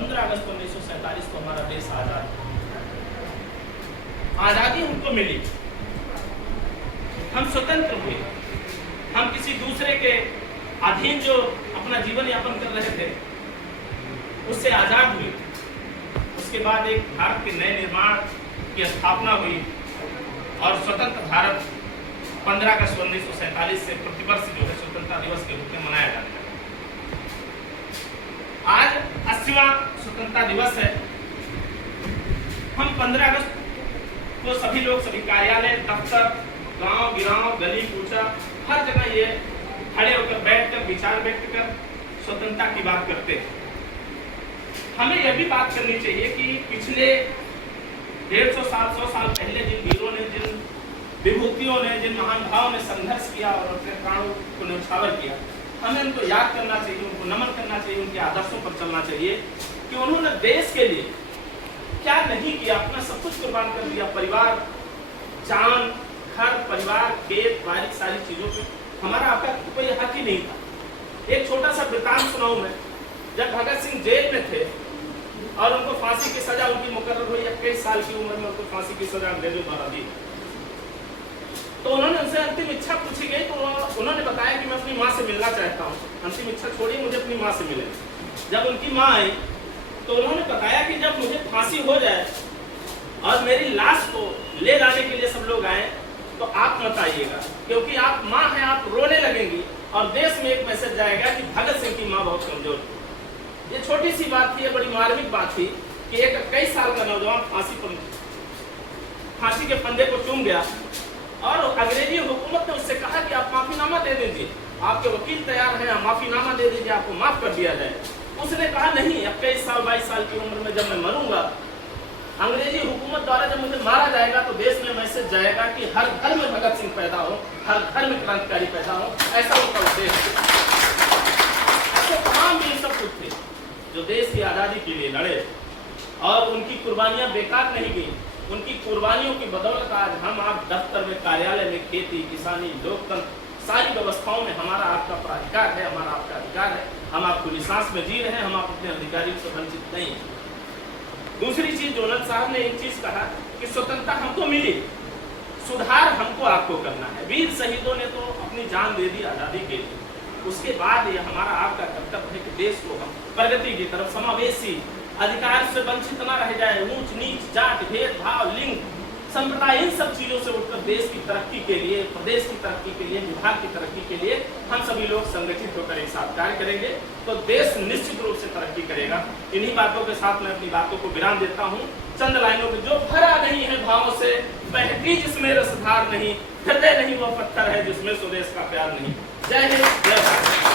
15 अगस्त 1947 को हमारा देश आजाद। आजादी हमको मिली, हम स्वतंत्र हुए, हम किसी दूसरे के अधीन जो अपना जीवन यापन कर रहे थे उससे आजाद हुए। उसके बाद एक भारत के नए निर्माण की स्थापना हुई और स्वतंत्र भारत 15 अगस्त 1947 से प्रतिवर्ष जो है स्वतंत्रता दिवस के रूप में मनाया जाता है। आज 80वां स्वतंत्रता दिवस है। हम 15 अगस्त को सभी लोग, सभी कार्यालय, दफ्तर, गांव गिराव, गली कूचा, हर जगह ये खड़े होकर बैठकर विचार व्यक्त कर स्वतंत्रता की बात करते हैं। हमें यह भी बात करनी चाहिए कि पिछले 150-700 साल पहले जिन वीरों ने, जिन विभूतियों ने, जिन महानुभावों ने संघर्ष किया और अपने प्राणों को न्यौछावर किया, हमें उनको याद करना चाहिए, उनको नमन करना चाहिए, उनके आदर्शों पर चलना चाहिए कि उन्होंने देश के लिए क्या नहीं किया, अपना सब कुछ कुर्बान कर दिया। परिवार, जान, घर, परिवार, खेत, बारिश, सारी चीजों पे हमारा आपका कोई हक ही नहीं था। एक छोटा सा वृतांत सुनाऊं मैं। जब भगत सिंह जेल में थे और उनको फांसी की सजा उनकी मुकर्रर हुई, 21 साल की उम्र में उनको फांसी की सजा अंग्रेजों द्वारा दी, तो उन्होंने उनसे अंतिम इच्छा पूछी गई तो उन्होंने बताया कि मैं अपनी माँ से मिलना चाहता हूँ। अंतिम इच्छा छोड़िए, मुझे अपनी माँ से मिले। जब उनकी माँ आई तो उन्होंने बताया कि जब मुझे फांसी हो जाए और मेरी लाश को ले जाने के लिए सब लोग आए तो आप मत आइएगा, क्योंकि आप माँ हैं, आप रोने लगेंगी और देश में एक मैसेज जाएगा कि भगत सिंह की माँ बहुत कमजोर थी। ये छोटी सी बात थी, ये बड़ी मार्मिक बात थी कि एक 21 साल का नौजवान फांसी के फंदे को चूम गया और अंग्रेजी हुकूमत ने उससे कहा कि आप माफीनामा दे दीजिए, आपके वकील तैयार हैं, आप माफीनामा दे दीजिए, आपको माफ कर दिया जाए। उसने कहा नहीं, 21 साल 22 साल की उम्र में जब मैं मरूंगा, अंग्रेजी हुकूमत द्वारा जब मुझे मारा जाएगा तो देश में मैसेज जाएगा कि हर घर में भगत सिंह पैदा हो, हर घर में क्रांतिकारी पैदा हो। ऐसा उनका उद्देश्य। ऐसे तमाम भी सब कुछ थे जो देश की आजादी के लिए लड़े और उनकी कुर्बानियां बेकार नहीं गई। उनकी कुर्बानियों की बदौलत आज हम आप दफ्तर में, कार्यालय में, खेती, किसानी, लोकतंत्र, सारी व्यवस्थाओं में हमारा आपका प्राधिकार है, हमारा आपका अधिकार है। हम आप खुली सांस में जी रहे हैं, हम आप अपने अधिकारियों से वंचित नहीं हैं। दूसरी चीज, जोनत साहब ने एक चीज कहा कि स्वतंत्रता हमको मिली, सुधार हमको आपको करना है। वीर शहीदों ने तो अपनी जान दे दी आजादी के लिए। उसके बाद ये हमारा आपका कर्तव्य है कि देश को हम प्रगति की तरफ, समावेशी, अधिकार से वंचित न रह जाए, ऊंच नीच, जात, भेदभाव, लिंग, संप्रदाय, इन सब चीजों से उठकर देश की तरक्की के लिए, प्रदेश की तरक्की के लिए, विभाग की तरक्की के लिए हम सभी लोग संगठित होकर एक साथ कार्य करेंगे तो देश निश्चित रूप से तरक्की करेगा। इन्हीं बातों के साथ मैं अपनी बातों को विराम देता हूँ। चंद लाइनों में, जो भरा नहीं है भावों से, बहती जिसमें रसधार नहीं, हृदय नहीं वो पत्थर है जिसमें स्वदेश का प्यार नहीं। जय हिंद, जय भारत।